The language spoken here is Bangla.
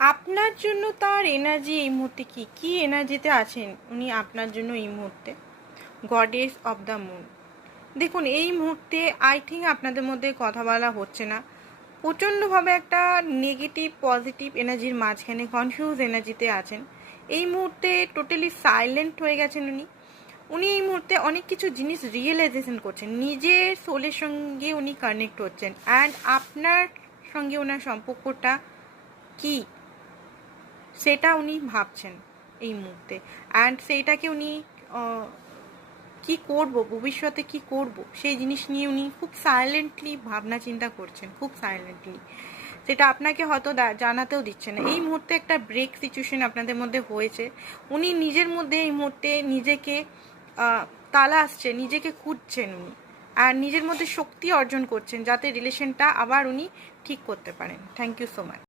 আপনার জন্য তার এনার্জি এই মুহূর্তে কি এনার্জিতে আছেন উনি আপনার জন্য এই মুহূর্তে? Goddess of the moon. দেখুন, এই মুহূর্তে আই থিঙ্ক আপনাদের মধ্যে কথা বলা হচ্ছে না। প্রচণ্ডভাবে একটা নেগেটিভ পজিটিভ এনার্জির মাঝখানে কনফিউজ এনার্জিতে আছেন। এই মুহূর্তে টোটালি সাইলেন্ট হয়ে গেছেন উনি এই মুহূর্তে অনেক কিছু জিনিস রিয়েলাইজেশন করছেন, নিজের সোলের সঙ্গে উনি কানেক্ট হচ্ছেন। অ্যান্ড আপনার সঙ্গে ওনার সম্পর্কটা কি সেটা উনি ভাবছেন এই মুহূর্তে। অ্যান্ড সেইটাকে উনি কি করব, ভবিষ্যতে কি করব, সেই জিনিস নিয়ে উনি খুব সাইলেন্টলি ভাবনা চিন্তা করছেন, খুব সাইলেন্টলি। সেটা আপনাকে হয়তো জানাতেও দিচ্ছে না। এই মুহূর্তে একটা ব্রেক সিচুয়েশন আপনাদের মধ্যে হয়েছে। উনি নিজের মধ্যে এই মুহূর্তে নিজেকে তালাশছেন, নিজেকে খুঁজছেন উনি, আর নিজের মধ্যে শক্তি অর্জন করছেন যাতে রিলেশনটা আবার উনি ঠিক করতে পারেন। Thank you so much.